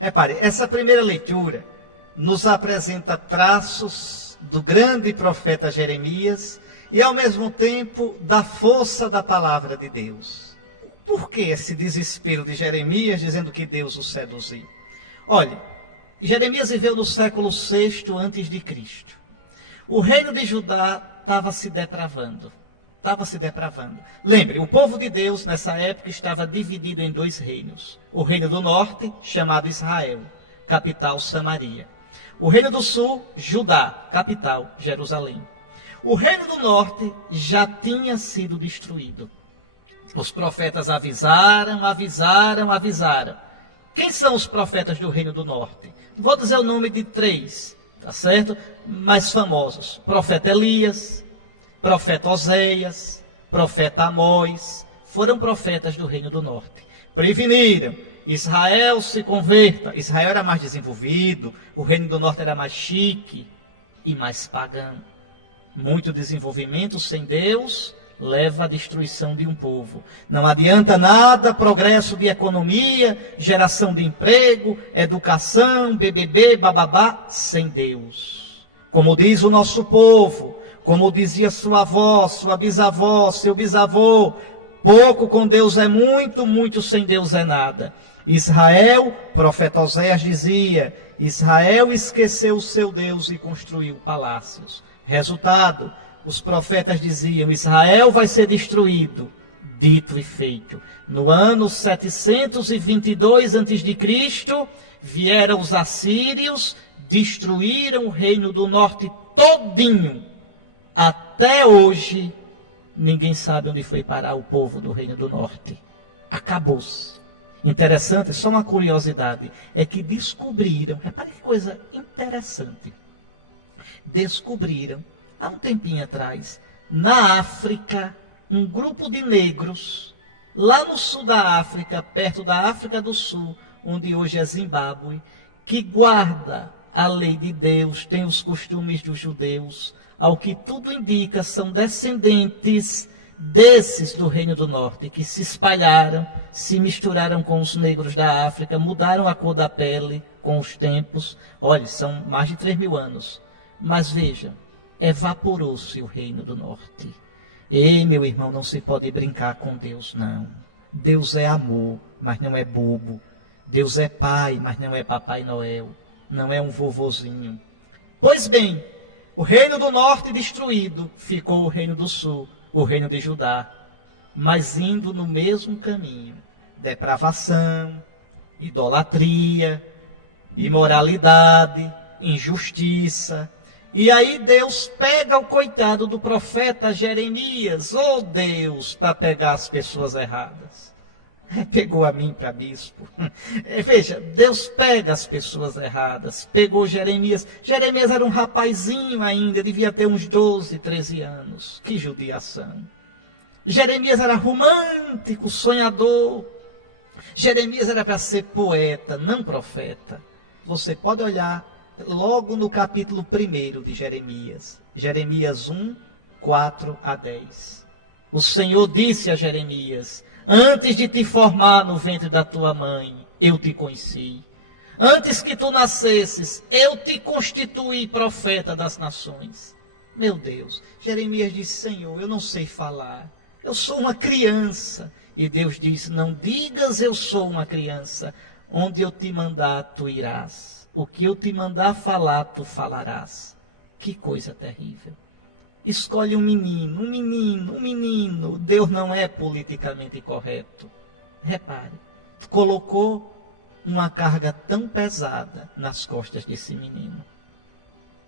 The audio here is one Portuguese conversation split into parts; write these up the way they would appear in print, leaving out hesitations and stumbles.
Repare, essa primeira leitura nos apresenta traços do grande profeta Jeremias e, ao mesmo tempo, da força da palavra de Deus. Por que esse desespero de Jeremias dizendo que Deus o seduziu? Olhe, Jeremias viveu no século VI a.C. O reino de Judá estava se depravando. Lembre, o povo de Deus nessa época estava dividido em dois reinos. O reino do norte, chamado Israel, capital Samaria. O reino do sul, Judá, capital Jerusalém. O reino do norte já tinha sido destruído. Os profetas avisaram. Quem são os profetas do reino do norte? Vou dizer o nome de 3, tá certo? Mais famosos. Profeta Elias, profeta Oséias, profeta Amós, foram profetas do reino do norte. Preveniram, Israel se converta. Israel era mais desenvolvido, o reino do norte era mais chique e mais pagão. Muito desenvolvimento sem Deus leva à destruição de um povo. Não adianta nada, progresso de economia, geração de emprego, educação, BBB, bababá, sem Deus. Como diz o nosso povo, como dizia sua avó, sua bisavó, seu bisavô, pouco com Deus é muito, muito sem Deus é nada. Israel, profeta Oséias dizia, Israel esqueceu o seu Deus e construiu palácios. Resultado, os profetas diziam, Israel vai ser destruído. Dito e feito. No ano 722 a.C., vieram os assírios, destruíram o reino do norte todinho. Até hoje, ninguém sabe onde foi parar o povo do reino do norte. Acabou-se. Interessante, só uma curiosidade, é que descobriram, repare que coisa interessante, descobriram, há um tempinho atrás, na África, um grupo de negros, lá no sul da África, perto da África do Sul, onde hoje é Zimbábue, que guarda a lei de Deus, tem os costumes dos judeus, ao que tudo indica, são descendentes desses do Reino do Norte, que se espalharam, se misturaram com os negros da África, mudaram a cor da pele com os tempos. Olha, são mais de 3.000 anos. Mas vejam, evaporou-se o Reino do Norte. Ei, meu irmão, não se pode brincar com Deus, não. Deus é amor, mas não é bobo. Deus é pai, mas não é Papai Noel. Não é um vovozinho. Pois bem, o Reino do Norte destruído, ficou o Reino do Sul, o Reino de Judá, mas indo no mesmo caminho. Depravação, idolatria, imoralidade, injustiça. E aí Deus pega o coitado do profeta Jeremias. Oh Deus, para pegar as pessoas erradas. Pegou a mim para bispo. Veja, Deus pega as pessoas erradas. Pegou Jeremias. Jeremias era um rapazinho ainda, devia ter uns 12, 13 anos. Que judiação. Jeremias era romântico, sonhador. Jeremias era para ser poeta, não profeta. Você pode olhar logo no capítulo 1 de Jeremias. Jeremias 1, 4 a 10. O Senhor disse a Jeremias: antes de te formar no ventre da tua mãe, eu te conheci. Antes que tu nascesses, eu te constituí profeta das nações. Meu Deus, Jeremias disse: Senhor, eu não sei falar. Eu sou uma criança. E Deus disse: não digas eu sou uma criança. Onde eu te mandar, tu irás. O que eu te mandar falar, tu falarás. Que coisa terrível. Escolhe um menino. Deus não é politicamente correto. Repare, colocou uma carga tão pesada nas costas desse menino.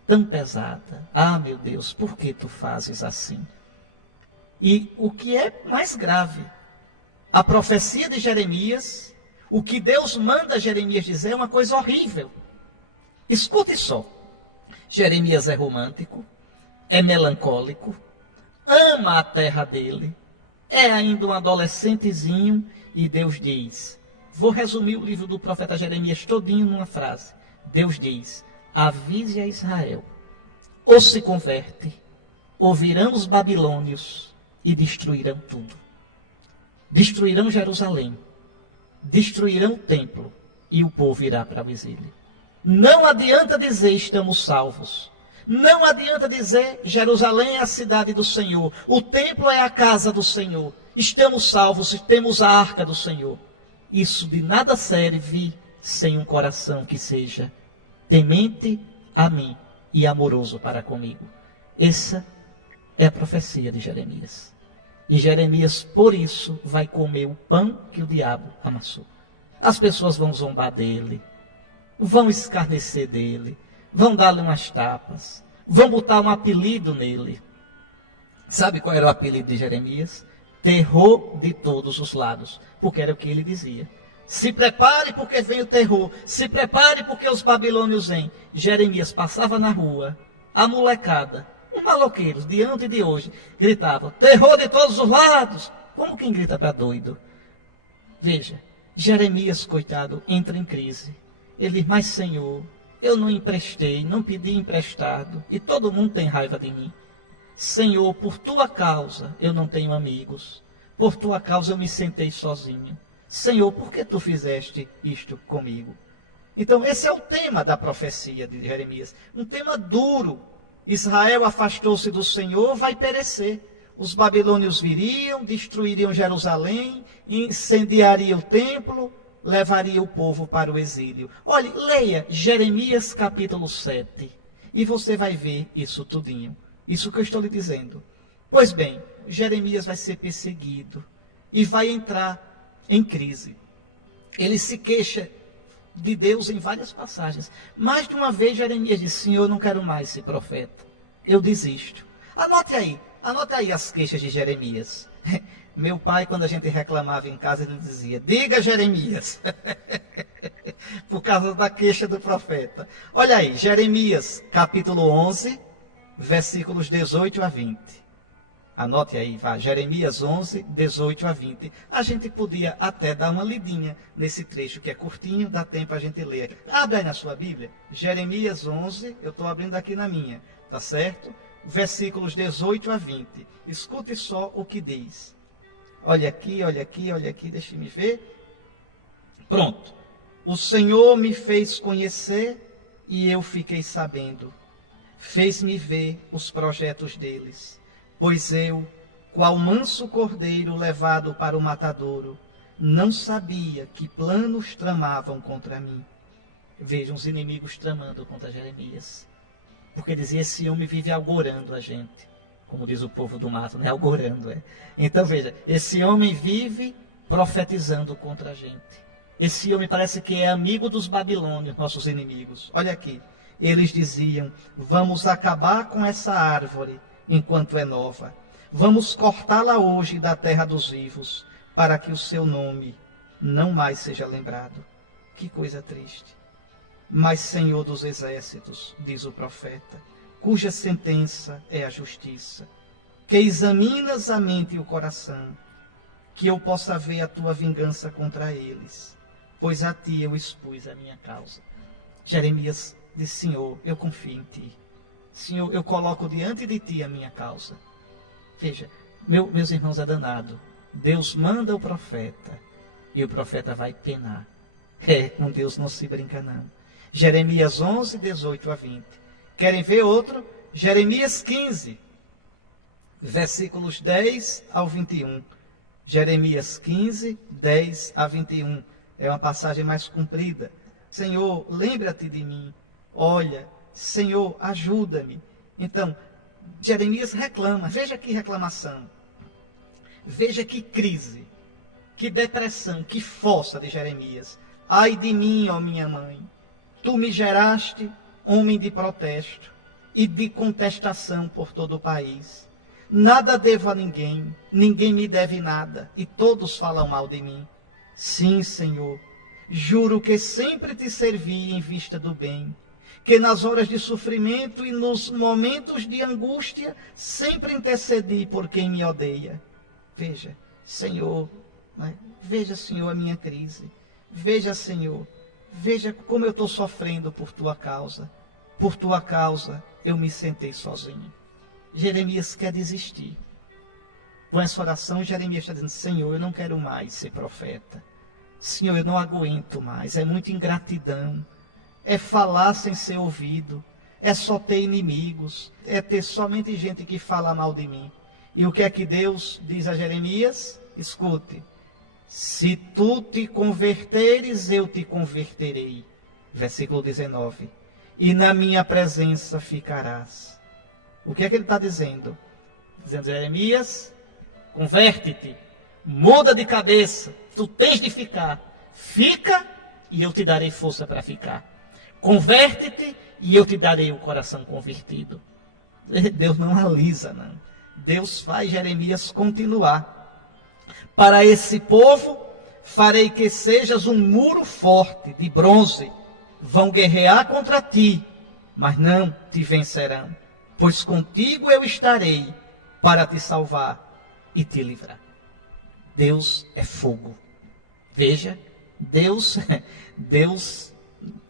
Tão pesada. Ah, meu Deus, por que tu fazes assim? E o que é mais grave, a profecia de Jeremias, o que Deus manda Jeremias dizer é uma coisa horrível. Escute só. Jeremias é romântico, é melancólico, ama a terra dele, é ainda um adolescentezinho, e Deus diz, vou resumir o livro do profeta Jeremias todinho numa frase. Deus diz: avise a Israel, ou se converte, ou virão os babilônios e destruirão tudo. Destruirão Jerusalém, destruirão o templo, e o povo irá para o exílio. Não adianta dizer estamos salvos. Não adianta dizer Jerusalém é a cidade do Senhor, o templo é a casa do Senhor, estamos salvos, temos a arca do Senhor. Isso de nada serve sem um coração que seja temente a mim e amoroso para comigo. Essa é a profecia de Jeremias. E Jeremias, por isso, vai comer o pão que o diabo amassou. As pessoas vão zombar dele, vão escarnecer dele, vão dar-lhe umas tapas, vão botar um apelido nele. Sabe qual era o apelido de Jeremias? Terror de todos os lados, porque era o que ele dizia. Se prepare porque vem o terror, se prepare porque os babilônios vêm. Jeremias passava na rua, a molecada, os maloqueiros de antes e de hoje, gritavam, terror de todos os lados. Como quem grita para doido? Veja, Jeremias, coitado, entra em crise. Ele diz, mas Senhor, eu não emprestei, não pedi emprestado, e todo mundo tem raiva de mim. Senhor, por tua causa eu não tenho amigos, por tua causa eu me sentei sozinho. Senhor, por que tu fizeste isto comigo? Então esse é o tema da profecia de Jeremias, um tema duro. Israel afastou-se do Senhor, vai perecer. Os babilônios viriam, destruiriam Jerusalém, incendiariam o templo, levaria o povo para o exílio. Olhe, leia Jeremias capítulo 7 e você vai ver isso tudinho. Isso que eu estou lhe dizendo. Pois bem, Jeremias vai ser perseguido e vai entrar em crise. Ele se queixa de Deus em várias passagens. Mais de uma vez Jeremias disse, Senhor, eu não quero mais ser profeta. Eu desisto. Anote aí as queixas de Jeremias. Meu pai, quando a gente reclamava em casa, ele dizia, diga Jeremias. Por causa da queixa do profeta. Olha aí, Jeremias, capítulo 11, versículos 18 a 20. Anote aí, vá, Jeremias 11, 18 a 20. A gente podia até dar uma lidinha nesse trecho, que é curtinho, dá tempo a gente ler. Abre aí na sua Bíblia, Jeremias 11, eu estou abrindo aqui na minha, tá certo? Versículos 18 a 20. Escute só o que diz. Olha aqui, deixe-me ver. Pronto. O Senhor me fez conhecer e eu fiquei sabendo. Fez-me ver os projetos deles. Pois eu, qual manso cordeiro levado para o matadouro, não sabia que planos tramavam contra mim. Vejam os inimigos tramando contra Jeremias. Porque dizia, esse homem vive algorando a gente. Como diz o povo do mato, né? Algorando, é. Então veja, esse homem vive profetizando contra a gente. Esse homem parece que é amigo dos babilônios, nossos inimigos. Olha aqui, eles diziam, vamos acabar com essa árvore enquanto é nova. Vamos cortá-la hoje da terra dos vivos, para que o seu nome não mais seja lembrado. Que coisa triste. Mas Senhor dos exércitos, diz o profeta, cuja sentença é a justiça, que examinas a mente e o coração, que eu possa ver a tua vingança contra eles, pois a ti eu expus a minha causa. Jeremias diz, Senhor, eu confio em ti. Senhor, eu coloco diante de ti a minha causa. Veja, meus irmãos, é danado. Deus manda o profeta e o profeta vai penar. Com Deus não se brinca não. Jeremias 11, 18 a 20. Querem ver outro? Jeremias 15, versículos 10 ao 21. Jeremias 15, 10 a 21. É uma passagem mais comprida. Senhor, lembra-te de mim. Olha, Senhor, ajuda-me. Então, Jeremias reclama. Veja que reclamação. Veja que crise, que depressão, que força de Jeremias. Ai de mim, ó minha mãe. Tu me geraste, homem de protesto e de contestação por todo o país. Nada devo a ninguém, ninguém me deve nada, e todos falam mal de mim. Sim, Senhor, juro que sempre te servi em vista do bem, que nas horas de sofrimento e nos momentos de angústia sempre intercedi por quem me odeia. Veja, Senhor, né? Veja, Senhor, a minha crise. Veja, Senhor, veja como eu estou sofrendo por tua causa. Por tua causa eu me sentei sozinho. Jeremias quer desistir. Com essa oração, Jeremias está dizendo, Senhor, eu não quero mais ser profeta. Senhor, eu não aguento mais, é muita ingratidão, é falar sem ser ouvido, é só ter inimigos, é ter somente gente que fala mal de mim. E o que é que Deus diz a Jeremias? Escute, se tu te converteres, eu te converterei. Versículo 19. E na minha presença ficarás. O que é que ele está dizendo? Dizendo, Jeremias, converte-te, muda de cabeça, tu tens de ficar. Fica e eu te darei força para ficar. Converte-te e eu te darei o coração convertido. Deus não alisa, não. Deus faz Jeremias continuar. Para esse povo, farei que sejas um muro forte de bronze. Vão guerrear contra ti, mas não te vencerão. Pois contigo eu estarei para te salvar e te livrar. Deus é fogo. Veja, Deus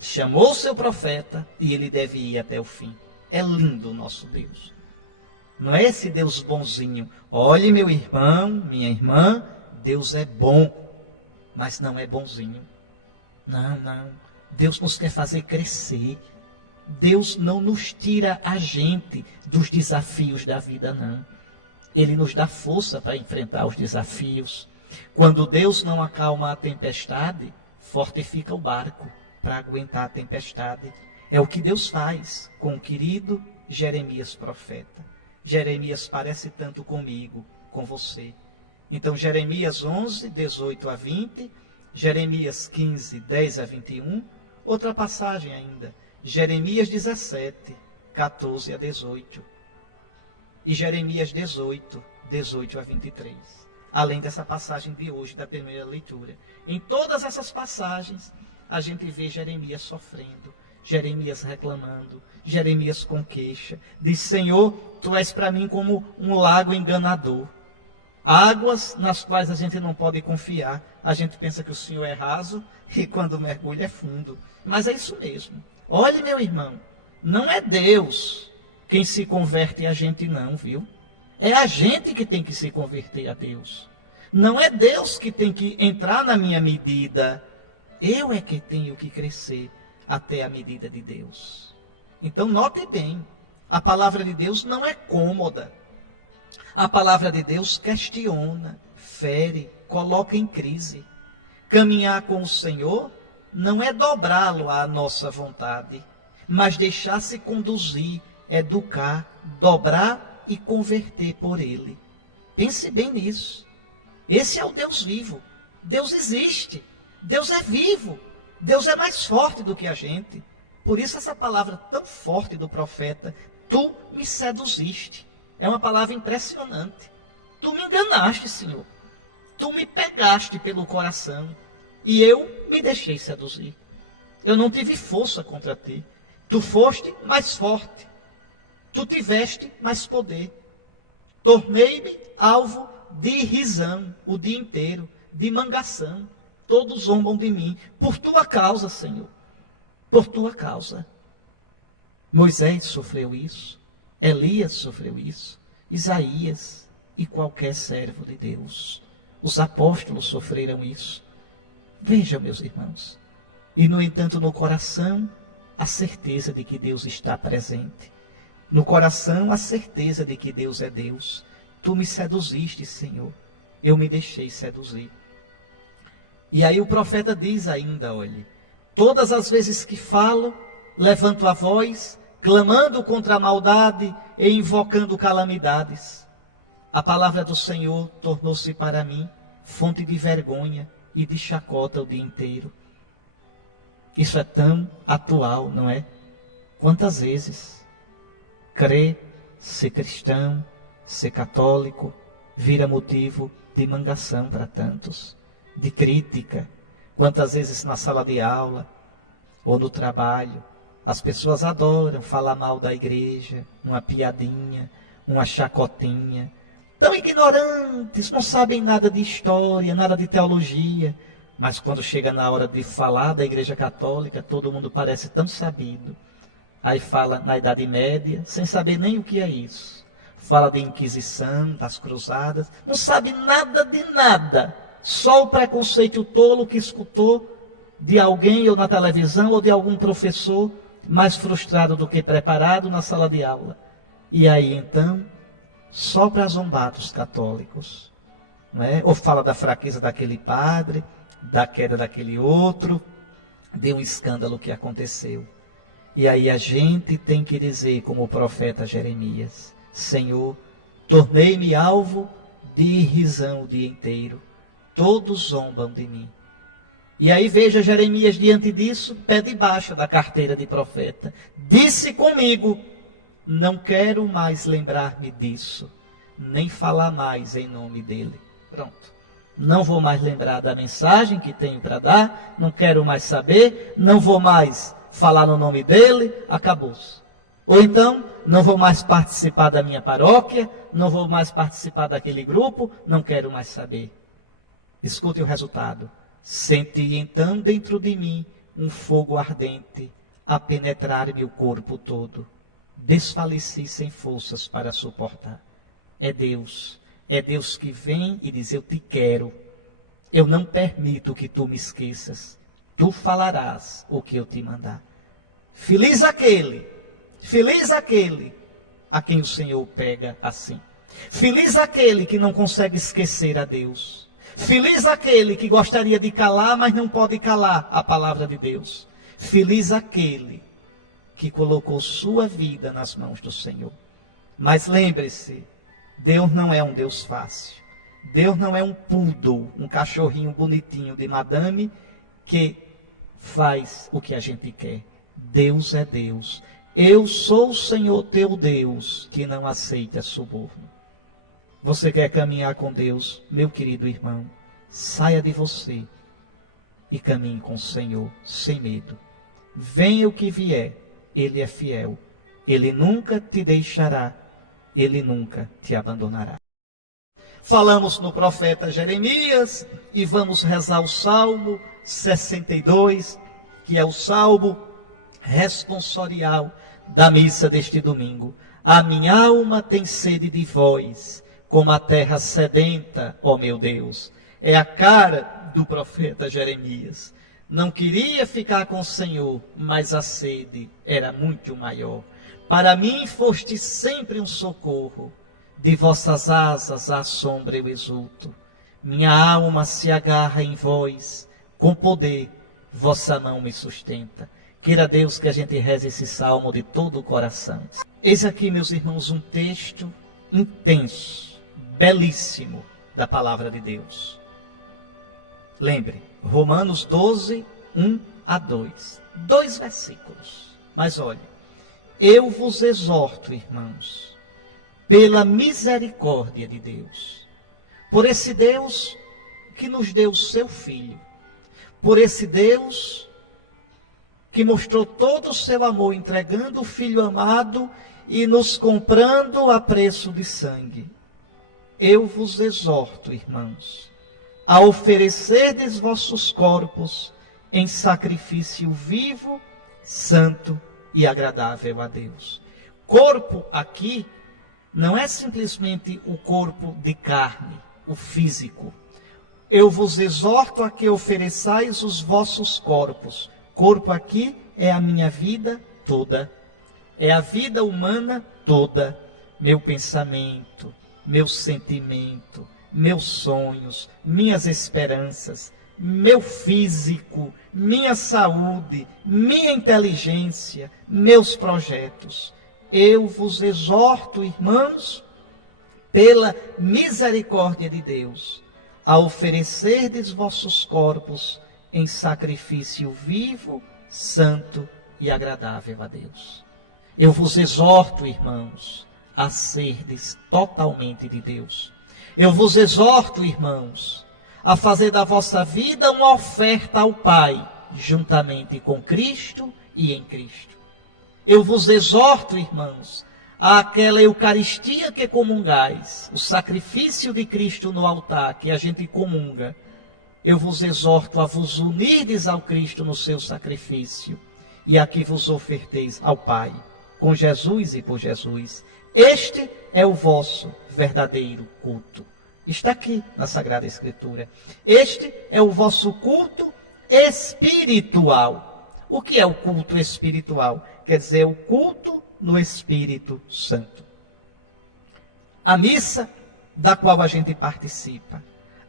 chamou o seu profeta e ele deve ir até o fim. É lindo o nosso Deus. Não é esse Deus bonzinho. Olhe, meu irmão, minha irmã, Deus é bom, mas não é bonzinho. Não. Deus nos quer fazer crescer. Deus não nos tira a gente dos desafios da vida, não. Ele nos dá força para enfrentar os desafios. Quando Deus não acalma a tempestade, fortifica o barco para aguentar a tempestade. É o que Deus faz com o querido Jeremias profeta. Jeremias parece tanto comigo, com você. Então, Jeremias 11, 18 a 20, Jeremias 15, 10 a 21, outra passagem ainda, Jeremias 17, 14 a 18, e Jeremias 18, 18 a 23, além dessa passagem de hoje, da primeira leitura. Em todas essas passagens, a gente vê Jeremias sofrendo, Jeremias reclamando, Jeremias com queixa, diz, Senhor, tu és para mim como um lago enganador, águas nas quais a gente não pode confiar. A gente pensa que o Senhor é raso e quando mergulha é fundo. Mas é isso mesmo. Olhe, meu irmão, não é Deus quem se converte a gente não, viu? É a gente que tem que se converter a Deus. Não é Deus que tem que entrar na minha medida. Eu é que tenho que crescer até a medida de Deus. Então note bem, a palavra de Deus não é cômoda. A palavra de Deus questiona, fere, coloca em crise. Caminhar com o Senhor não é dobrá-lo à nossa vontade, mas deixar-se conduzir, educar, dobrar e converter por Ele. Pense bem nisso. Esse é o Deus vivo. Deus existe. Deus é vivo. Deus é mais forte do que a gente. Por isso essa palavra tão forte do profeta, tu me seduziste. É uma palavra impressionante. Tu me enganaste, Senhor. Tu me pegaste pelo coração e eu me deixei seduzir. Eu não tive força contra ti. Tu foste mais forte. Tu tiveste mais poder. Tornei-me alvo de risão o dia inteiro, de mangação. Todos zombam de mim. Por tua causa, Senhor. Por tua causa. Moisés sofreu isso. Elias sofreu isso. Isaías e qualquer servo de Deus. Os apóstolos sofreram isso. Vejam, meus irmãos. E, no entanto, no coração, a certeza de que Deus está presente. No coração, a certeza de que Deus é Deus. Tu me seduziste, Senhor. Eu me deixei seduzir. E aí o profeta diz ainda, olhe, todas as vezes que falo, levanto a voz, clamando contra a maldade e invocando calamidades. A palavra do Senhor tornou-se para mim fonte de vergonha e de chacota o dia inteiro. Isso é tão atual, não é? Quantas vezes crer, ser cristão, ser católico, vira motivo de mangação para tantos, de crítica. Quantas vezes na sala de aula ou no trabalho, as pessoas adoram falar mal da igreja, uma piadinha, uma chacotinha. Tão ignorantes, não sabem nada de história, nada de teologia. Mas quando chega na hora de falar da igreja católica, todo mundo parece tão sabido. Aí fala na Idade Média, sem saber nem o que é isso. Fala de Inquisição, das Cruzadas, não sabe nada de nada. Só o preconceito tolo que escutou de alguém ou na televisão ou de algum professor mais frustrado do que preparado na sala de aula. E aí então, só para zombar dos católicos, não é? Ou fala da fraqueza daquele padre, da queda daquele outro, de um escândalo que aconteceu. E aí a gente tem que dizer, como o profeta Jeremias: Senhor, tornei-me alvo de irrisão o dia inteiro. Todos zombam de mim. E aí veja Jeremias diante disso, pé de baixa da carteira de profeta. Disse comigo: não quero mais lembrar-me disso, nem falar mais em nome dele. Pronto. Não vou mais lembrar da mensagem que tenho para dar, não quero mais saber, não vou mais falar no nome dele, acabou-se. Ou então, não vou mais participar da minha paróquia, não vou mais participar daquele grupo, não quero mais saber. Escute o resultado. Senti então dentro de mim um fogo ardente a penetrar-me o corpo todo. Desfaleci sem forças para suportar. É Deus que vem e diz: eu te quero. Eu não permito que tu me esqueças. Tu falarás o que eu te mandar. Feliz aquele a quem o Senhor pega assim. Feliz aquele que não consegue esquecer a Deus. Feliz aquele que gostaria de calar, mas não pode calar a palavra de Deus. Feliz aquele que colocou sua vida nas mãos do Senhor. Mas lembre-se, Deus não é um Deus fácil. Deus não é um poodle, um cachorrinho bonitinho de madame que faz o que a gente quer. Deus é Deus. Eu sou o Senhor teu Deus, que não aceita suborno. Você quer caminhar com Deus, meu querido irmão? Saia de você e caminhe com o Senhor, sem medo. Venha o que vier, Ele é fiel. Ele nunca te deixará, Ele nunca te abandonará. Falamos no profeta Jeremias e vamos rezar o Salmo 62, que é o salmo responsorial da missa deste domingo. A minha alma tem sede de vós, como a terra sedenta, ó meu Deus. É a cara do profeta Jeremias. Não queria ficar com o Senhor, mas a sede era muito maior. Para mim foste sempre um socorro, de vossas asas à sombra eu exulto. Minha alma se agarra em vós, com poder vossa mão me sustenta. Queira Deus que a gente reze esse salmo de todo o coração. Eis aqui, meus irmãos, um texto intenso, belíssimo da palavra de Deus. Lembre, Romanos 12, 1 a 2. 2 versículos. Mas olhe, eu vos exorto, irmãos, pela misericórdia de Deus, por esse Deus que nos deu o seu Filho, por esse Deus que mostrou todo o seu amor entregando o Filho amado e nos comprando a preço de sangue. Eu vos exorto, irmãos, a oferecerdes vossos corpos em sacrifício vivo, santo e agradável a Deus. Corpo aqui não é simplesmente o corpo de carne, o físico. Eu vos exorto a que ofereçais os vossos corpos. Corpo aqui é a minha vida toda, é a vida humana toda, meu pensamento, meu sentimento, meus sonhos, minhas esperanças, meu físico, minha saúde, minha inteligência, meus projetos. Eu vos exorto, irmãos, pela misericórdia de Deus, a oferecerdes vossos corpos em sacrifício vivo, santo e agradável a Deus. Eu vos exorto, irmãos, a serdes totalmente de Deus. Eu vos exorto, irmãos, a fazer da vossa vida uma oferta ao Pai, juntamente com Cristo e em Cristo. Eu vos exorto, irmãos, àquela Eucaristia que comungais, o sacrifício de Cristo no altar que a gente comunga. Eu vos exorto a vos unirdes ao Cristo no seu sacrifício e a que vos oferteis ao Pai, com Jesus e por Jesus. Este é o vosso verdadeiro culto. Está aqui na Sagrada Escritura. Este é o vosso culto espiritual. O que é o culto espiritual? Quer dizer, o culto no Espírito Santo. A missa da qual a gente participa,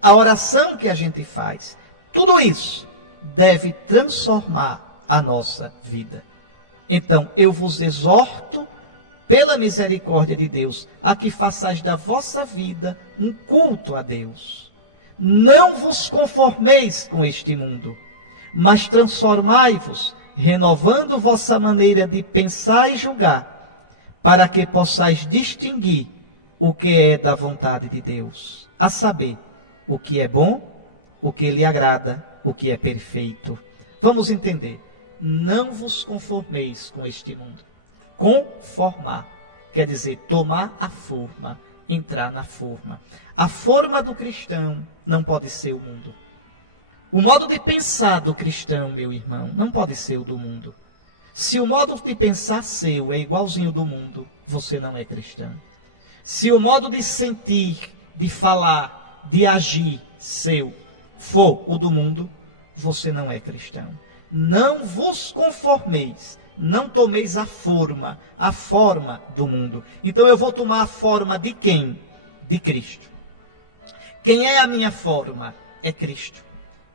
a oração que a gente faz, tudo isso deve transformar a nossa vida. Então, eu vos exorto, pela misericórdia de Deus, a que façais da vossa vida um culto a Deus. Não vos conformeis com este mundo, mas transformai-vos, renovando vossa maneira de pensar e julgar, para que possais distinguir o que é da vontade de Deus, a saber, o que é bom, o que lhe agrada, o que é perfeito. Vamos entender. Não vos conformeis com este mundo. Conformar quer dizer tomar a forma, entrar na forma. A forma do cristão não pode ser o mundo. O modo de pensar do cristão, meu irmão, não pode ser o do mundo. Se o modo de pensar seu é igualzinho do mundo, você não é cristão. Se o modo de sentir, de falar, de agir seu for o do mundo, você não é cristão. Não vos conformeis, não tomeis a forma do mundo. Então eu vou tomar a forma de quem? De Cristo. Quem é a minha forma? É Cristo.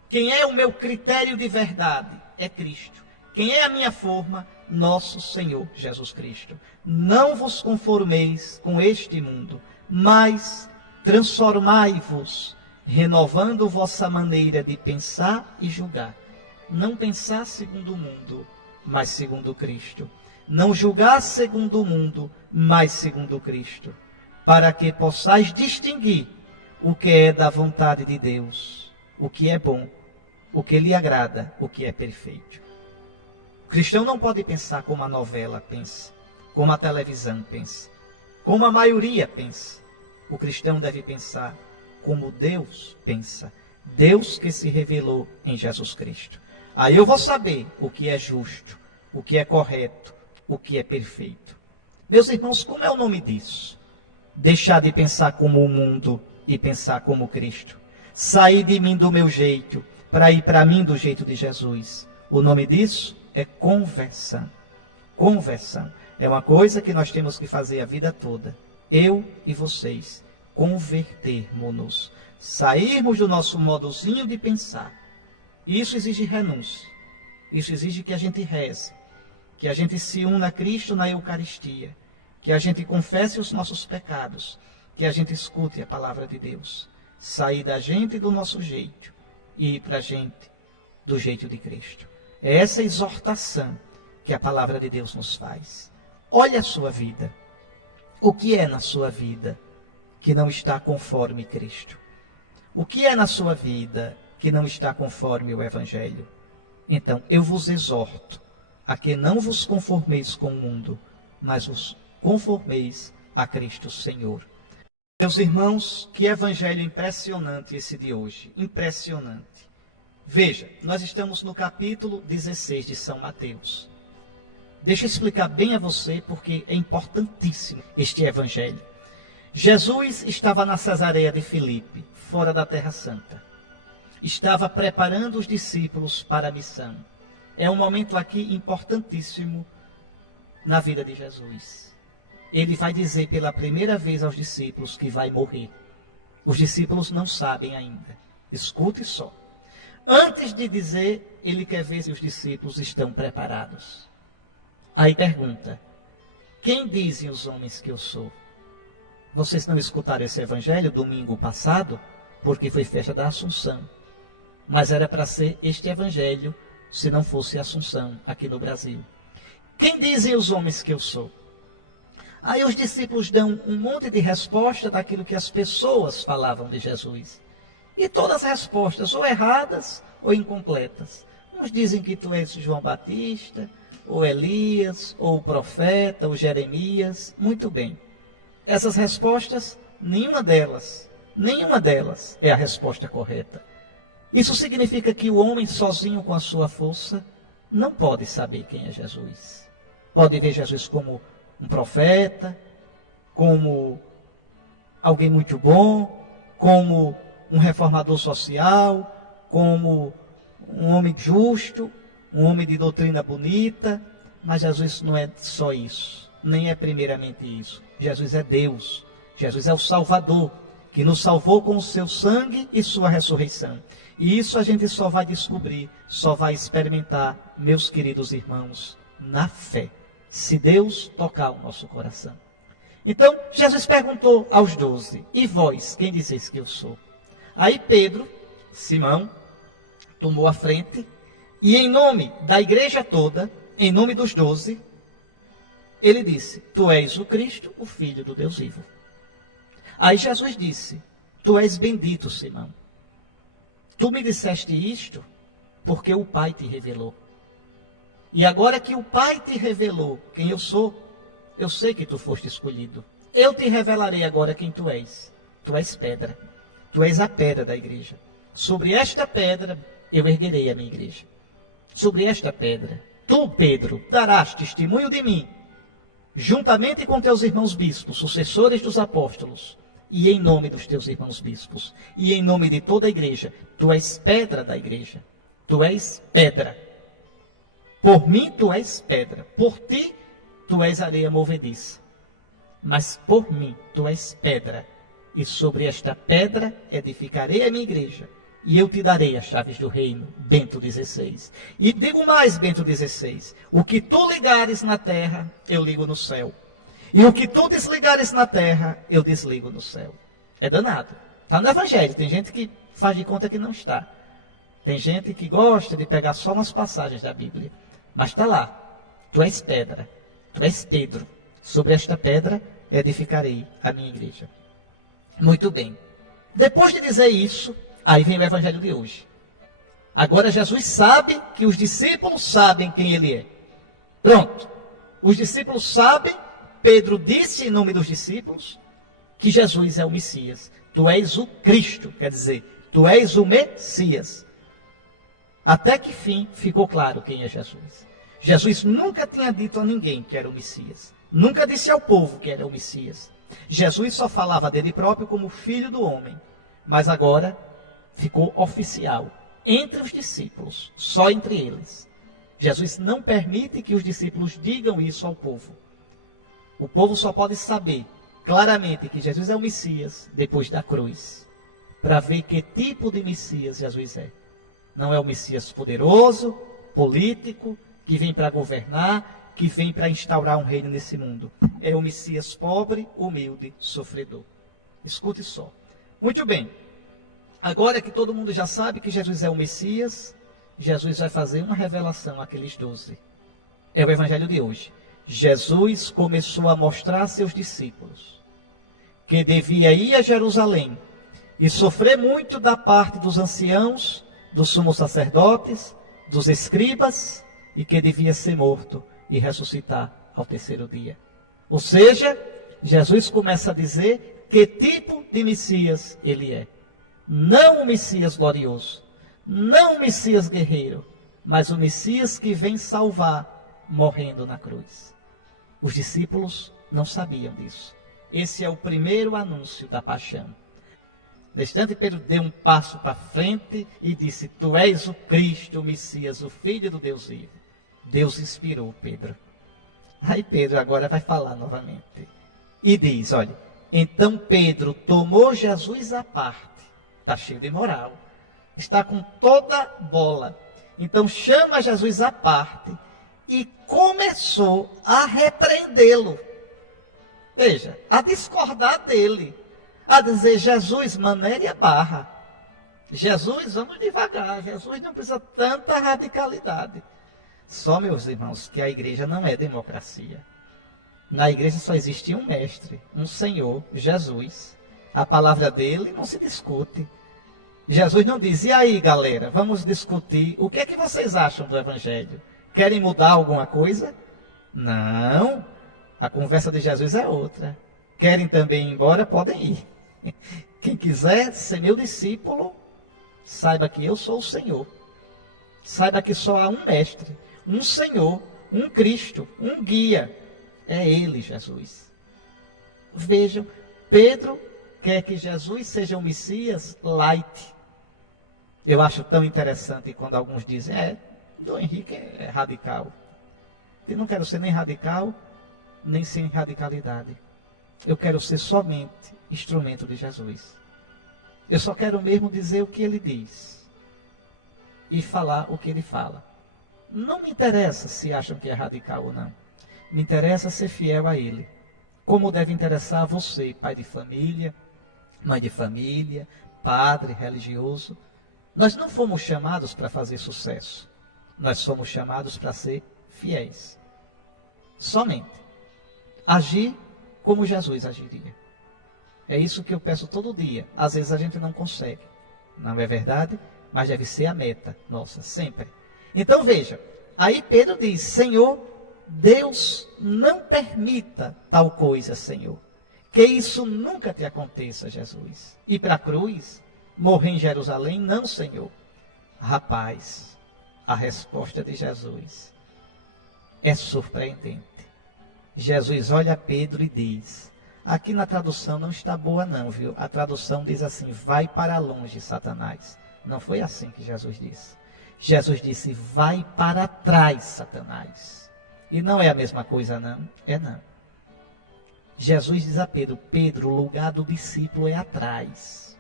Quem é o meu critério de verdade? É Cristo. Quem é a minha forma? Nosso Senhor Jesus Cristo. Não vos conformeis com este mundo, mas transformai-vos, renovando vossa maneira de pensar e julgar. Não pensar segundo o mundo, mas segundo Cristo. Não julgar segundo o mundo, mas segundo Cristo. Para que possais distinguir o que é da vontade de Deus, o que é bom, o que lhe agrada, o que é perfeito. O cristão não pode pensar como a novela pensa, como a televisão pensa, como a maioria pensa. O cristão deve pensar como Deus pensa. Deus que se revelou em Jesus Cristo. Aí eu vou saber o que é justo, o que é correto, o que é perfeito. Meus irmãos, como é o nome disso? Deixar de pensar como o mundo e pensar como Cristo. Sair de mim do meu jeito para ir para mim do jeito de Jesus. O nome disso é conversão. Conversão é uma coisa que nós temos que fazer a vida toda. Eu e vocês convertermos-nos. Sairmos do nosso modozinho de pensar. Isso exige renúncia. Isso exige que a gente reze, que a gente se una a Cristo na Eucaristia, que a gente confesse os nossos pecados, que a gente escute a palavra de Deus. Sair da gente do nosso jeito e ir para a gente do jeito de Cristo. É essa exortação que a palavra de Deus nos faz. Olhe a sua vida. O que é na sua vida que não está conforme Cristo? O que é na sua vida que não está conforme o Evangelho? Então, eu vos exorto a que não vos conformeis com o mundo, mas vos conformeis a Cristo Senhor. Meus irmãos, que evangelho impressionante esse de hoje. Impressionante. Veja, nós estamos no capítulo 16 de São Mateus. Deixa eu explicar bem a você, porque é importantíssimo este evangelho. Jesus estava na Cesareia de Filipe, fora da Terra Santa. Estava preparando os discípulos para a missão. É um momento aqui importantíssimo na vida de Jesus. Ele vai dizer pela primeira vez aos discípulos que vai morrer. Os discípulos não sabem ainda. Escute só. Antes de dizer, ele quer ver se os discípulos estão preparados. Aí pergunta: quem dizem os homens que eu sou? Vocês não escutaram esse evangelho domingo passado? Porque foi festa da Assunção. Mas era para ser este evangelho, se não fosse a Assunção, aqui no Brasil. Quem dizem os homens que eu sou? Aí os discípulos dão um monte de resposta daquilo que as pessoas falavam de Jesus. E todas as respostas, ou erradas ou incompletas. Uns dizem que tu és João Batista, ou Elias, ou o profeta, ou Jeremias. Muito bem. Essas respostas, nenhuma delas é a resposta correta. Isso significa que o homem sozinho com a sua força não pode saber quem é Jesus. Pode ver Jesus como um profeta, como alguém muito bom, como um reformador social, como um homem justo, um homem de doutrina bonita, mas Jesus não é só isso, nem é primeiramente isso. Jesus é Deus, Jesus é o Salvador, que nos salvou com o seu sangue e sua ressurreição. E isso a gente só vai descobrir, só vai experimentar, meus queridos irmãos, na fé, se Deus tocar o nosso coração. Então, Jesus perguntou aos 12, e vós, quem dizeis que eu sou? Aí Pedro, Simão, tomou a frente, e em nome da igreja toda, em nome dos 12, ele disse, tu és o Cristo, o Filho do Deus vivo. Aí Jesus disse, tu és bendito, Simão. Tu me disseste isto porque o Pai te revelou. E agora que o Pai te revelou quem eu sou, eu sei que tu foste escolhido. Eu te revelarei agora quem tu és. Tu és pedra. Tu és a pedra da igreja. Sobre esta pedra eu erguerei a minha igreja. Sobre esta pedra, tu, Pedro, darás testemunho de mim, juntamente com teus irmãos bispos, sucessores dos apóstolos, e em nome dos teus irmãos bispos, e em nome de toda a igreja. Tu és pedra da igreja. Tu és pedra. Por mim tu és pedra. Por ti tu és areia movediça. Mas por mim tu és pedra. E sobre esta pedra edificarei a minha igreja. E eu te darei as chaves do reino. Bento 16. E digo mais, Bento 16. O que tu ligares na terra, eu ligo no céu. E o que tu desligares na terra, eu desligo no céu. É danado. Está no Evangelho. Tem gente que faz de conta que não está. Tem gente que gosta de pegar só umas passagens da Bíblia. Mas está lá. Tu és pedra. Tu és Pedro. Sobre esta pedra edificarei a minha igreja. Muito bem. Depois de dizer isso, aí vem o Evangelho de hoje. Agora Jesus sabe que os discípulos sabem quem ele é. Pronto. Os discípulos sabem. Pedro disse em nome dos discípulos que Jesus é o Messias. Tu és o Cristo, quer dizer, tu és o Messias. Até que fim ficou claro quem é Jesus. Jesus nunca tinha dito a ninguém que era o Messias. Nunca disse ao povo que era o Messias. Jesus só falava dele próprio como filho do homem. Mas agora ficou oficial entre os discípulos, só entre eles. Jesus não permite que os discípulos digam isso ao povo. O povo só pode saber claramente que Jesus é o Messias depois da cruz, para ver que tipo de Messias Jesus é. Não é o Messias poderoso, político, que vem para governar, que vem para instaurar um reino nesse mundo. É o Messias pobre, humilde, sofredor. Escute só. Muito bem. Agora que todo mundo já sabe que Jesus é o Messias, Jesus vai fazer uma revelação àqueles 12. É o Evangelho de hoje. Jesus começou a mostrar a seus discípulos que devia ir a Jerusalém e sofrer muito da parte dos anciãos, dos sumos sacerdotes, dos escribas, e que devia ser morto e ressuscitar ao terceiro dia. Ou seja, Jesus começa a dizer que tipo de Messias ele é. Não o Messias glorioso, não o Messias guerreiro, mas o Messias que vem salvar morrendo na cruz. Os discípulos não sabiam disso. Esse é o primeiro anúncio da paixão. No instante, Pedro deu um passo para frente e disse, tu és o Cristo, o Messias, o Filho do Deus vivo. Deus inspirou Pedro. Aí Pedro agora vai falar novamente. E diz, olha, então Pedro tomou Jesus à parte. Está cheio de moral. Está com toda bola. Então chama Jesus à parte e começou a repreendê-lo. Veja, a discordar dele. A dizer, Jesus, maneire a barra. Jesus, vamos devagar. Jesus não precisa tanta radicalidade. Só, meus irmãos, que a igreja não é democracia. Na igreja só existe um mestre, um Senhor, Jesus. A palavra dele não se discute. Jesus não diz, e aí galera, vamos discutir, o que é que vocês acham do Evangelho? Querem mudar alguma coisa? Não, a conversa de Jesus é outra. Querem também ir embora? Podem ir. Quem quiser ser meu discípulo, saiba que eu sou o Senhor. Saiba que só há um mestre, um Senhor, um Cristo, um guia. É Ele, Jesus. Vejam, Pedro quer que Jesus seja um Messias light. Eu acho tão interessante quando alguns dizem, Dom Henrique é radical. Eu não quero ser nem radical, nem sem radicalidade. Eu quero ser somente instrumento de Jesus. Eu só quero mesmo dizer o que ele diz e falar o que ele fala. Não me interessa se acham que é radical ou não. Me interessa ser fiel a ele. Como deve interessar a você, pai de família, mãe de família, padre, religioso. Nós não fomos chamados para fazer sucesso. Nós somos chamados para ser fiéis. Somente. Agir como Jesus agiria. É isso que eu peço todo dia. Às vezes a gente não consegue. Não é verdade? Mas deve ser a meta nossa, sempre. Então veja, aí Pedro diz, Senhor, Deus não permita tal coisa, Senhor. Que isso nunca te aconteça, Jesus. Ir para a cruz, morrer em Jerusalém, não, Senhor. Rapaz, a resposta de Jesus é surpreendente. Jesus olha Pedro e diz, aqui na tradução não está boa não, viu? A tradução diz assim, vai para longe, Satanás. Não foi assim que Jesus disse. Jesus disse, vai para trás, Satanás. E não é a mesma coisa, não? É não. Jesus diz a Pedro, Pedro, o lugar do discípulo é atrás.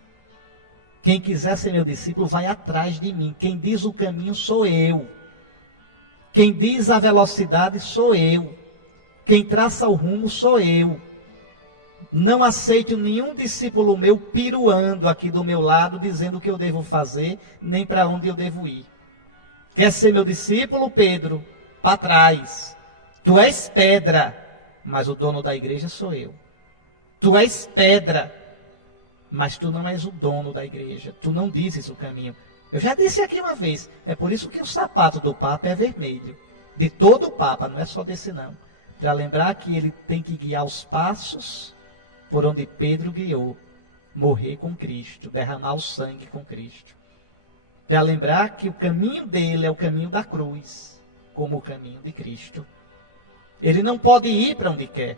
Quem quiser ser meu discípulo, vai atrás de mim. Quem diz o caminho sou eu. Quem diz a velocidade sou eu. Quem traça o rumo sou eu. Não aceito nenhum discípulo meu piruando aqui do meu lado, dizendo o que eu devo fazer, nem para onde eu devo ir. Quer ser meu discípulo, Pedro? Para trás. Tu és pedra, mas o dono da igreja sou eu. Tu és pedra, mas tu não és o dono da igreja. Tu não dizes o caminho. Eu já disse aqui uma vez, é por isso que o sapato do Papa é vermelho. De todo o Papa, não é só desse não. Para lembrar que ele tem que guiar os passos por onde Pedro guiou, morrer com Cristo, derramar o sangue com Cristo. Para lembrar que o caminho dele é o caminho da cruz, como o caminho de Cristo. Ele não pode ir para onde quer.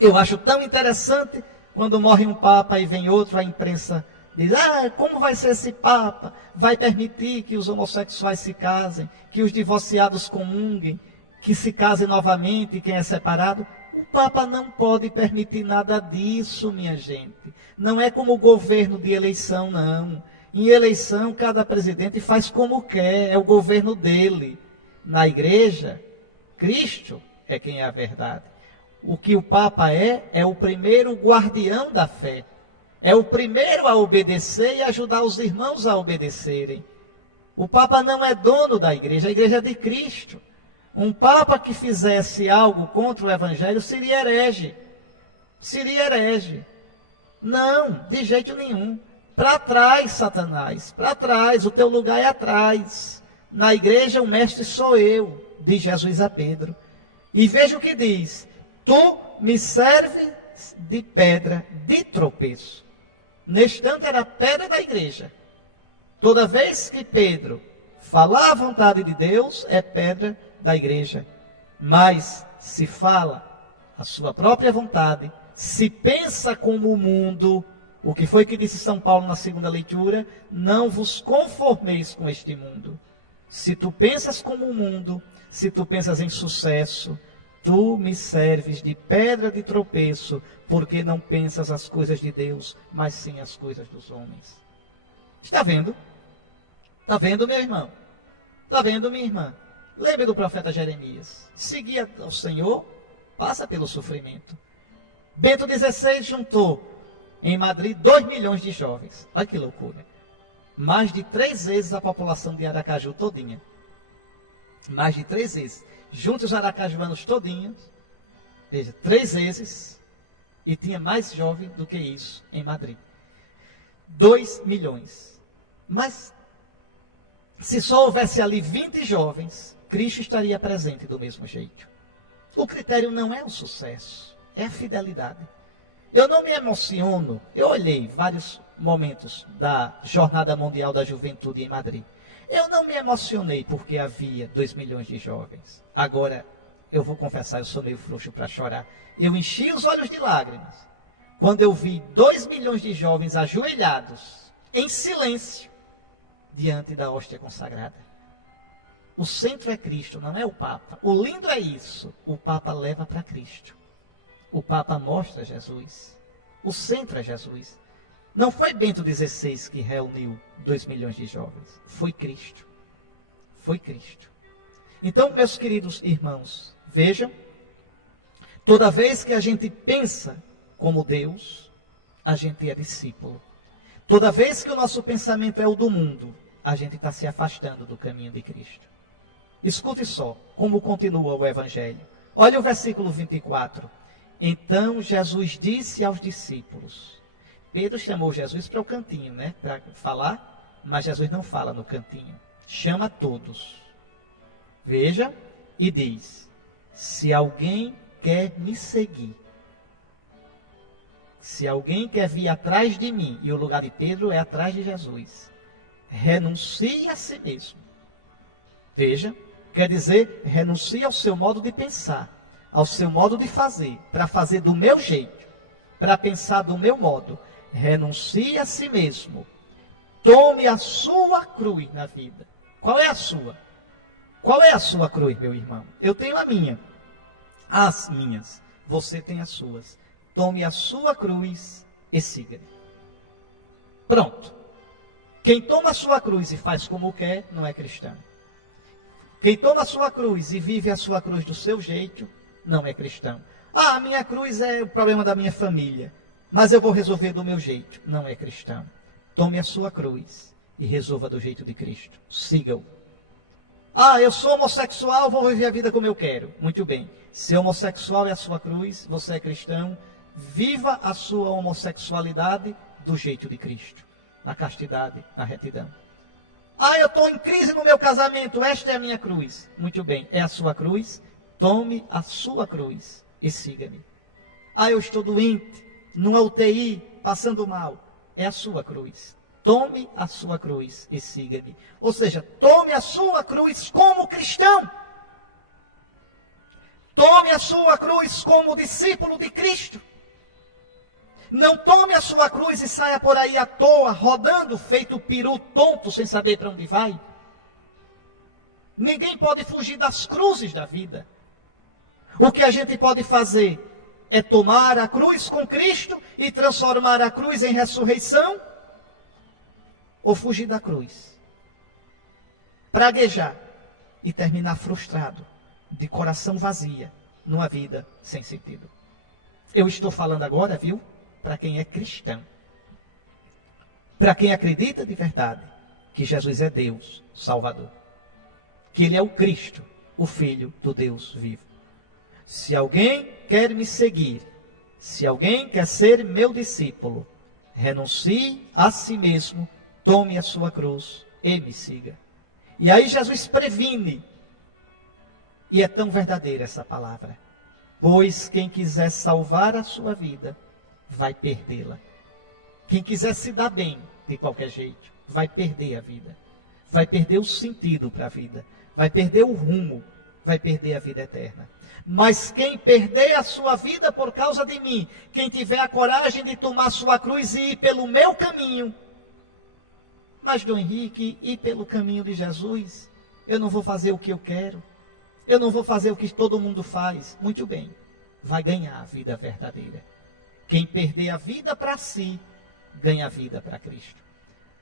Eu acho tão interessante quando morre um Papa e vem outro, a imprensa diz, como vai ser esse Papa? Vai permitir que os homossexuais se casem, que os divorciados comunguem, que se casem novamente, quem é separado? O Papa não pode permitir nada disso, minha gente. Não é como o governo de eleição, não. Em eleição, cada presidente faz como quer, é o governo dele. Na igreja, Cristo é quem é a verdade. O que o Papa é o primeiro guardião da fé. É o primeiro a obedecer e ajudar os irmãos a obedecerem. O Papa não é dono da igreja, a igreja é de Cristo. Um Papa que fizesse algo contra o Evangelho seria herege. Seria herege. Não, de jeito nenhum. Para trás, Satanás, para trás, o teu lugar é atrás. Na igreja o mestre sou eu, diz Jesus a Pedro. E veja o que diz, tu me serves de pedra de tropeço. Neste instante era a pedra da igreja. Toda vez que Pedro falar a vontade de Deus, é pedra da igreja. Mas se fala a sua própria vontade, se pensa como o mundo, o que foi que disse São Paulo na segunda leitura? Não vos conformeis com este mundo. Se tu pensas como o mundo, se tu pensas em sucesso, tu me serves de pedra de tropeço, porque não pensas as coisas de Deus, mas sim as coisas dos homens. Está vendo? Está vendo, meu irmão? Está vendo, minha irmã? Lembre do profeta Jeremias. Seguir ao Senhor, passa pelo sofrimento. Bento XVI juntou em Madrid 2 milhões de jovens. Olha que loucura. Mais de 3 vezes a população de Aracaju todinha. Mais de 3 vezes. Junte os aracajuanos todinhos. Veja, 3 vezes. E tinha mais jovem do que isso em Madrid. 2 milhões. Mas, se só houvesse ali 20 jovens, Cristo estaria presente do mesmo jeito. O critério não é o sucesso, é a fidelidade. Eu não me emociono. Eu olhei vários momentos da Jornada Mundial da Juventude em Madrid. Eu não me emocionei porque havia 2 milhões de jovens. Agora, eu vou confessar, eu sou meio frouxo para chorar. Eu enchi os olhos de lágrimas quando eu vi 2 milhões de jovens ajoelhados, em silêncio, diante da hóstia consagrada. O centro é Cristo, não é o Papa. O lindo é isso, o Papa leva para Cristo. O Papa mostra Jesus. O centro é Jesus. Não foi Bento XVI que reuniu 2 milhões de jovens. Foi Cristo. Foi Cristo. Então, meus queridos irmãos, vejam, toda vez que a gente pensa como Deus, a gente é discípulo. Toda vez que o nosso pensamento é o do mundo, a gente está se afastando do caminho de Cristo. Escute só como continua o Evangelho. Olha o versículo 24. Então Jesus disse aos discípulos. Pedro chamou Jesus para o cantinho, né? Para falar, mas Jesus não fala no cantinho. Chama todos. Veja, e diz: se alguém quer me seguir, se alguém quer vir atrás de mim, e o lugar de Pedro é atrás de Jesus, renuncie a si mesmo. Veja, quer dizer, renuncie ao seu modo de pensar, ao seu modo de fazer, para fazer do meu jeito, para pensar do meu modo. Renuncie a si mesmo. Tome a sua cruz na vida. Qual é a sua? Qual é a sua cruz, meu irmão? Eu tenho a minha. As minhas. Você tem as suas. Tome a sua cruz e siga-me. Pronto. Quem toma a sua cruz e faz como quer, não é cristão. Quem toma a sua cruz e vive a sua cruz do seu jeito, não é cristão. Ah, a minha cruz é o problema da minha família, mas eu vou resolver do meu jeito. Não é cristão. Tome a sua cruz e resolva do jeito de Cristo. Siga-o. Ah, eu sou homossexual, vou viver a vida como eu quero. Muito bem. Se homossexual é a sua cruz, você é cristão, viva a sua homossexualidade do jeito de Cristo. Na castidade, na retidão. Ah, eu estou em crise no meu casamento, esta é a minha cruz. Muito bem, é a sua cruz. Tome a sua cruz e siga-me. Ah, eu estou doente, numa UTI, passando mal. É a sua cruz. Tome a sua cruz e siga-me. Ou seja, tome a sua cruz como cristão. Tome a sua cruz como discípulo de Cristo. Não tome a sua cruz e saia por aí à toa, rodando, feito peru tonto, sem saber para onde vai. Ninguém pode fugir das cruzes da vida. O que a gente pode fazer é tomar a cruz com Cristo e transformar a cruz em ressurreição, ou fugir da cruz, praguejar e terminar frustrado, de coração vazia, numa vida sem sentido. Eu estou falando agora, viu, para quem é cristão, para quem acredita de verdade que Jesus é Deus, Salvador, que Ele é o Cristo, o Filho do Deus vivo. Se alguém quer me seguir, se alguém quer ser meu discípulo, renuncie a si mesmo, tome a sua cruz e me siga. E aí Jesus previne, e é tão verdadeira essa palavra, pois quem quiser salvar a sua vida, vai perdê-la. Quem quiser se dar bem, de qualquer jeito, vai perder a vida. Vai perder o sentido para a vida. Vai perder o rumo. Vai perder a vida eterna. Mas quem perder a sua vida por causa de mim, quem tiver a coragem de tomar sua cruz e ir pelo meu caminho, mas, Dom Henrique, ir pelo caminho de Jesus, eu não vou fazer o que eu quero, eu não vou fazer o que todo mundo faz. Muito bem, vai ganhar a vida verdadeira. Quem perder a vida para si, ganha a vida para Cristo.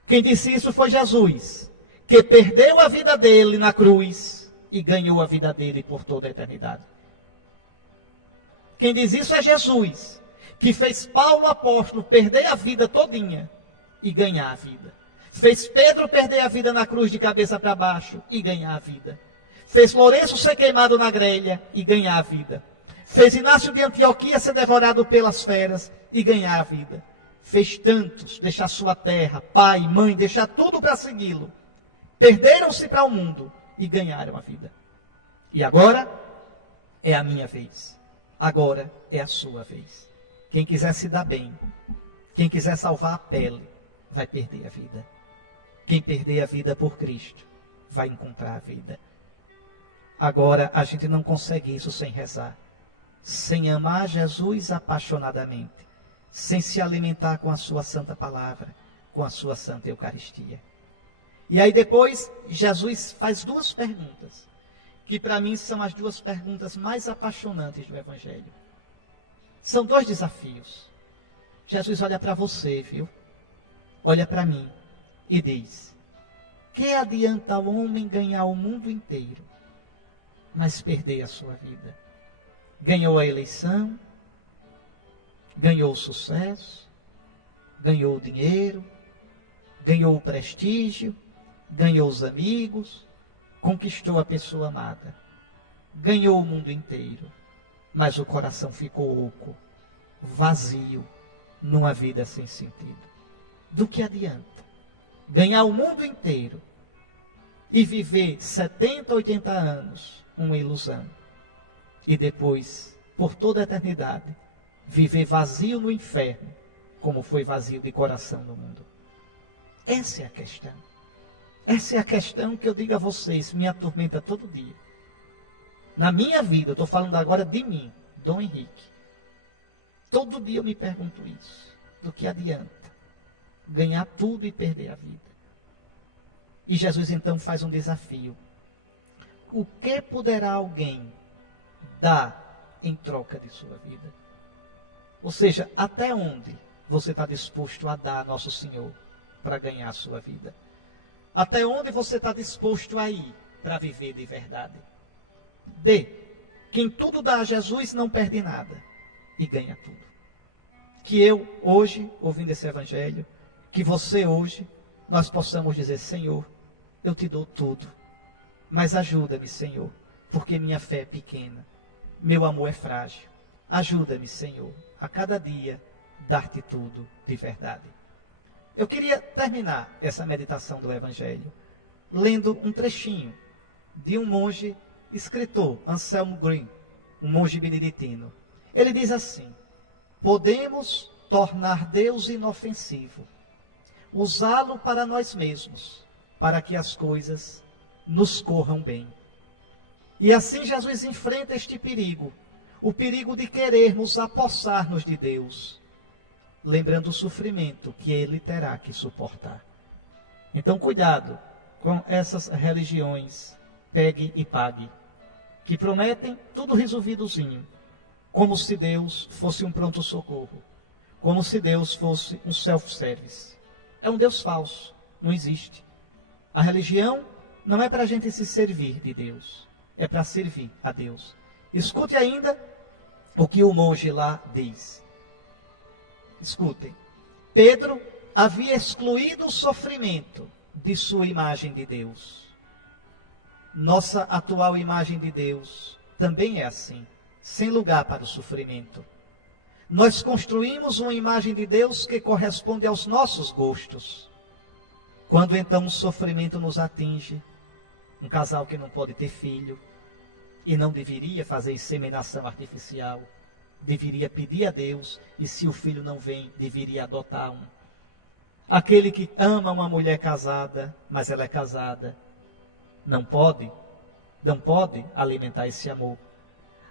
Quem disse isso foi Jesus, que perdeu a vida dele na cruz e ganhou a vida dele por toda a eternidade. Quem diz isso é Jesus, que fez Paulo apóstolo perder a vida todinha e ganhar a vida. Fez Pedro perder a vida na cruz de cabeça para baixo e ganhar a vida. Fez Lourenço ser queimado na grelha e ganhar a vida. Fez Inácio de Antioquia ser devorado pelas feras e ganhar a vida. Fez tantos deixar sua terra, pai, mãe, deixar tudo para segui-lo. Perderam-se para o mundo e ganharam a vida. E agora é a minha vez. Agora é a sua vez. Quem quiser se dar bem, quem quiser salvar a pele, vai perder a vida. Quem perder a vida por Cristo, vai encontrar a vida. Agora, a gente não consegue isso sem rezar, sem amar Jesus apaixonadamente, sem se alimentar com a sua santa palavra, com a sua santa Eucaristia. E aí depois, Jesus faz duas perguntas, que para mim são as duas perguntas mais apaixonantes do Evangelho. São dois desafios. Jesus olha para você, viu? Olha para mim e diz: que adianta ao homem ganhar o mundo inteiro, mas perder a sua vida? Ganhou a eleição, ganhou o sucesso, ganhou o dinheiro, ganhou o prestígio, ganhou os amigos, conquistou a pessoa amada, ganhou o mundo inteiro, mas o coração ficou oco, vazio, numa vida sem sentido. Do que adianta ganhar o mundo inteiro e viver 70, 80 anos uma ilusão e depois, por toda a eternidade, viver vazio no inferno, como foi vazio de coração no mundo? Essa é a questão. Essa é a questão que eu digo a vocês, me atormenta todo dia. Na minha vida, eu estou falando agora de mim, Dom Henrique. Todo dia eu me pergunto isso. Do que adianta ganhar tudo e perder a vida? E Jesus então faz um desafio. O que poderá alguém dar em troca de sua vida? Ou seja, até onde você está disposto a dar a Nosso Senhor para ganhar a sua vida? Até onde você está disposto a ir para viver de verdade? Quem tudo dá a Jesus não perde nada e ganha tudo. Que eu hoje, ouvindo esse Evangelho, que você hoje, nós possamos dizer: Senhor, eu te dou tudo, mas ajuda-me, Senhor, porque minha fé é pequena, meu amor é frágil. Ajuda-me, Senhor, a cada dia dar-te tudo de verdade. Eu queria terminar essa meditação do Evangelho lendo um trechinho de um monge escritor, Anselmo Green, um monge beneditino. Ele diz assim: podemos tornar Deus inofensivo, usá-lo para nós mesmos, para que as coisas nos corram bem. E assim Jesus enfrenta este perigo, o perigo de querermos apossar-nos de Deus, lembrando o sofrimento que ele terá que suportar. Então, cuidado com essas religiões pegue e pague, que prometem tudo resolvidozinho, como se Deus fosse um pronto-socorro, como se Deus fosse um self-service. É um Deus falso, não existe. A religião não é para a gente se servir de Deus, é para servir a Deus. Escute ainda o que o monge lá diz. Escutem. Pedro havia excluído o sofrimento de sua imagem de Deus. Nossa atual imagem de Deus também é assim, sem lugar para o sofrimento. Nós construímos uma imagem de Deus que corresponde aos nossos gostos. Quando então o sofrimento nos atinge, um casal que não pode ter filho e não deveria fazer inseminação artificial, deveria pedir a Deus, e se o filho não vem, deveria adotar um. Aquele que ama uma mulher casada, mas ela é casada, não pode alimentar esse amor.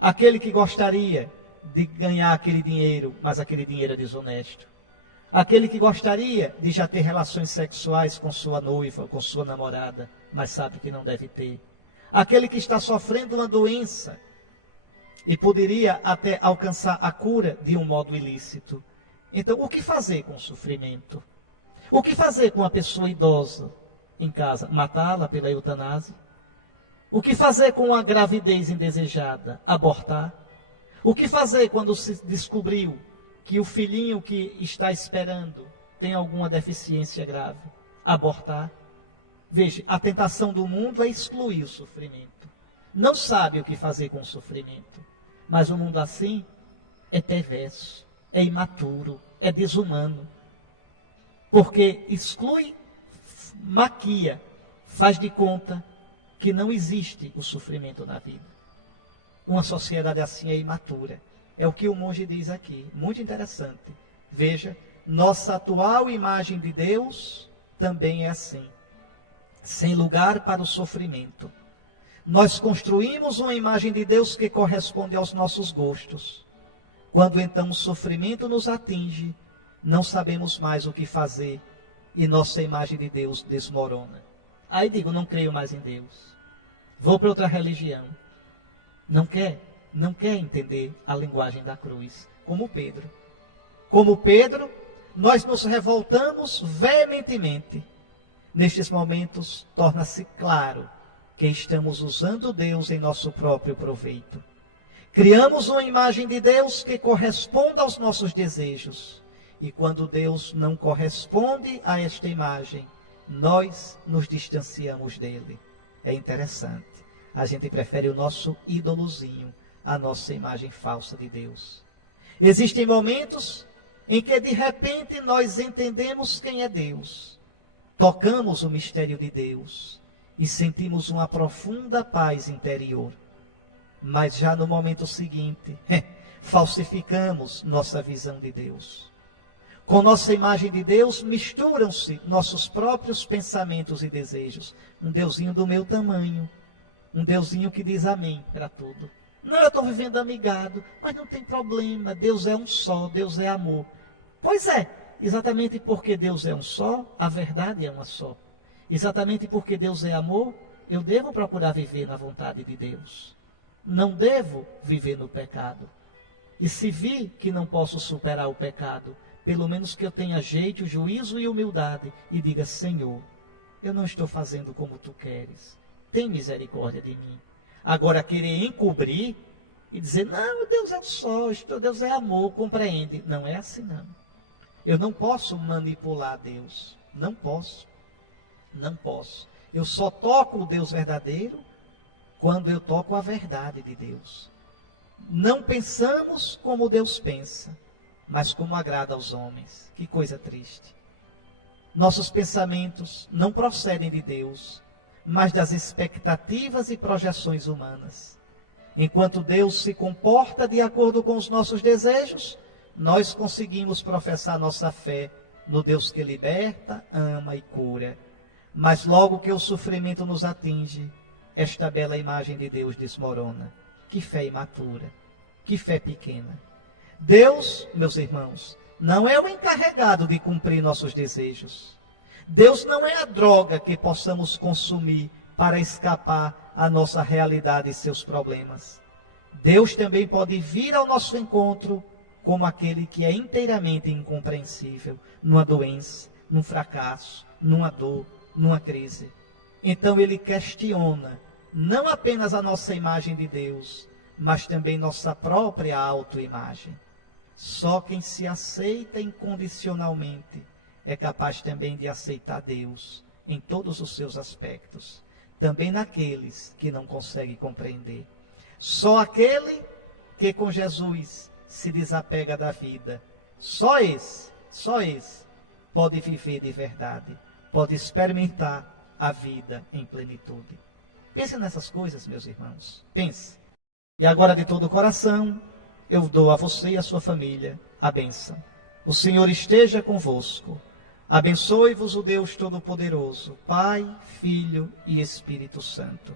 Aquele que gostaria de ganhar aquele dinheiro, mas aquele dinheiro é desonesto. Aquele que gostaria de já ter relações sexuais com sua noiva, com sua namorada, mas sabe que não deve ter. Aquele que está sofrendo uma doença e poderia até alcançar a cura de um modo ilícito. Então, o que fazer com o sofrimento? O que fazer com uma pessoa idosa em casa? Matá-la pela eutanásia? O que fazer com uma gravidez indesejada? Abortar? O que fazer quando se descobriu que o filhinho que está esperando tem alguma deficiência grave? Abortar? Veja, a tentação do mundo é excluir o sofrimento. Não sabe o que fazer com o sofrimento. Mas o mundo assim é perverso, é imaturo, é desumano. Porque exclui, maquia, faz de conta que não existe o sofrimento na vida. Uma sociedade assim é imatura. É o que o monge diz aqui, muito interessante. Veja, nossa atual imagem de Deus também é assim, sem lugar para o sofrimento. Nós construímos uma imagem de Deus que corresponde aos nossos gostos. Quando então o sofrimento nos atinge, não sabemos mais o que fazer e nossa imagem de Deus desmorona. Aí digo, não creio mais em Deus. Vou para outra religião. Não quer entender a linguagem da cruz, como Pedro. Como Pedro, nós nos revoltamos veementemente. Nestes momentos, torna-se claro que estamos usando Deus em nosso próprio proveito. Criamos uma imagem de Deus que corresponda aos nossos desejos. E quando Deus não corresponde a esta imagem, nós nos distanciamos dele. É interessante. A gente prefere o nosso ídolozinho, a nossa imagem falsa de Deus. Existem momentos em que de repente nós entendemos quem é Deus. Tocamos o mistério de Deus e sentimos uma profunda paz interior. Mas já no momento seguinte, falsificamos nossa visão de Deus. Com nossa imagem de Deus misturam-se nossos próprios pensamentos e desejos. Um Deusinho do meu tamanho, um Deusinho que diz amém para tudo. Não, eu estou vivendo amigado, mas não tem problema, Deus é um só, Deus é amor. Pois é, exatamente porque Deus é um só, a verdade é uma só. Exatamente porque Deus é amor, eu devo procurar viver na vontade de Deus. Não devo viver no pecado. E se vi que não posso superar o pecado, pelo menos que eu tenha jeito, juízo e humildade e diga, Senhor, eu não estou fazendo como tu queres. Tem misericórdia de mim. Agora querer encobrir e dizer, não, Deus é um só, Deus é amor, compreende. Não é assim não. Eu não posso manipular Deus. Não posso. Não posso. Eu só toco o Deus verdadeiro quando eu toco a verdade de Deus. Não pensamos como Deus pensa, mas como agrada aos homens. Que coisa triste. Nossos pensamentos não procedem de Deus, mas das expectativas e projeções humanas. Enquanto Deus se comporta de acordo com os nossos desejos, nós conseguimos professar nossa fé no Deus que liberta, ama e cura. Mas logo que o sofrimento nos atinge, esta bela imagem de Deus desmorona. Que fé imatura, que fé pequena. Deus, meus irmãos, não é o encarregado de cumprir nossos desejos. Deus não é a droga que possamos consumir para escapar à nossa realidade e seus problemas. Deus também pode vir ao nosso encontro como aquele que é inteiramente incompreensível, numa doença, num fracasso, numa dor, numa crise. Então ele questiona não apenas a nossa imagem de Deus, mas também nossa própria autoimagem. Só quem se aceita incondicionalmente é capaz também de aceitar Deus em todos os seus aspectos, também naqueles que não conseguem compreender. Só aquele que com Jesus se desapega da vida, só esse pode viver de verdade, pode experimentar a vida em plenitude. Pense nessas coisas, meus irmãos, pense. E agora de todo o coração, eu dou a você e a sua família a bênção. O Senhor esteja convosco. Abençoe-vos o Deus Todo-Poderoso, Pai, Filho e Espírito Santo.